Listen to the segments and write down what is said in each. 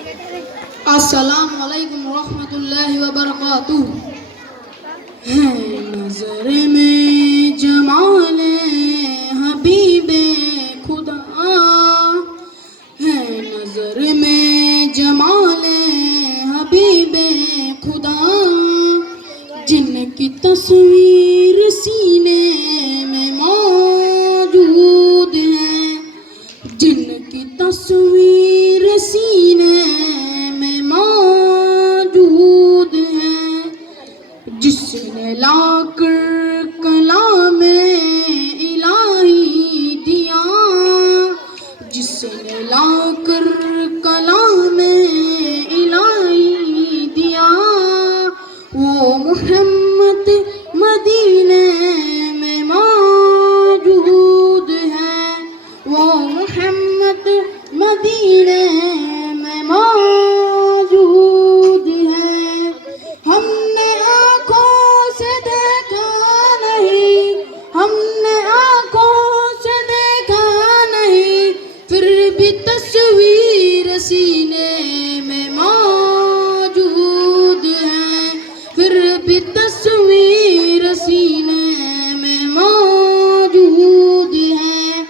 अस्सलाम वालेकुम रहमतुल्लाहि व बरकातुहू। है नजर में जमाले हबीबे खुदा, है नजर में जमाले हबीबे खुदा, जिनकी तस्वीर सीने में मौजूद है, जिनकी तस्वीर सीने में मौजूद है, जिसने लाकर कलामे इलाही दिया, जिसने लाकर कलामे इलाही दिया, वो मोहम्मद मदीने में मौजूद है, वो मोहम्मद मदीने में मौजूद है। हमने आँखों से देखा नहीं, हमने आँखों से देखा नहीं, फिर भी तस्वीर सीने में मौजूद है, फिर भी तस्वीर सीने में मौजूद है।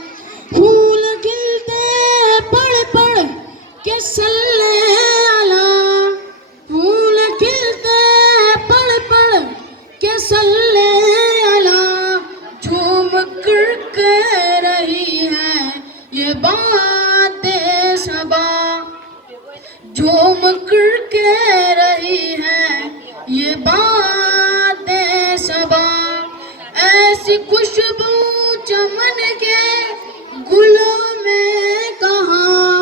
फूल खिलते पढ़ पढ़ के सल्ले अला, फूल खिलते पढ़ पढ़ के सल्ले अला, झूम कर कह रही है ये बातें सबा, झूम कर कह रही है ये बातें सबा। ऐसी खुशबू चमन के गुलों में कहाँ,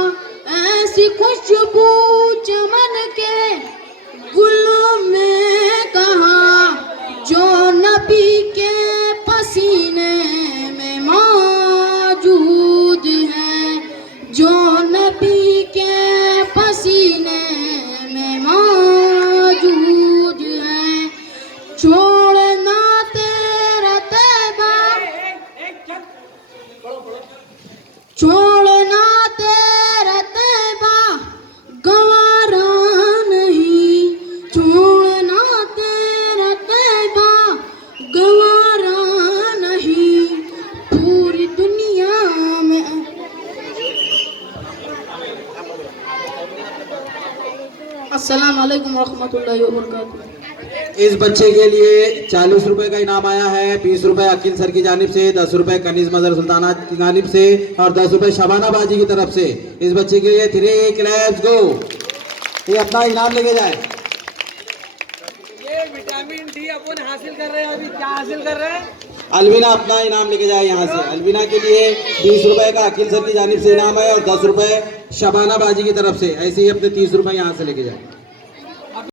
ऐसी खुशबू चमन के गुलों में कहाँ, जो नबी के पसीने में मौजूद है, जो नबी के पसीने में मौजूद है। छोड़ना तेरा तैबा, छोड़ना तेरा तैबा गवारा नहीं, छोड़ना तेरा तैबा गवारा नहीं, पूरी दुनिया में। अस्सलाम वालेकुम रहमतुल्लाहि व बरकातुहू। इस बच्चे के लिए 40 रुपए का इनाम आया है। 20 रुपए अकील सर की जानिब से, 10 रुपए कनीज मजर सुल्ताना की जानिब से और 10 रुपए शबाना बाजी की तरफ से। इस बच्चे के लिए 3 क्लैप्स गो। ये अपना इनाम लेके जाए। ये विटामिन डी अपन हासिल कर रहे हैं। अभी क्या हासिल कर रहे हैं? अलविना अपना इनाम लेके जाए यहाँ से। अलविना के लिए 20 रुपए का अकील सर की जानिब से इनाम है और 10 रुपए शबाना बाजी की तरफ से। ऐसे ही अपने 30 रुपए यहाँ से लेके जाए।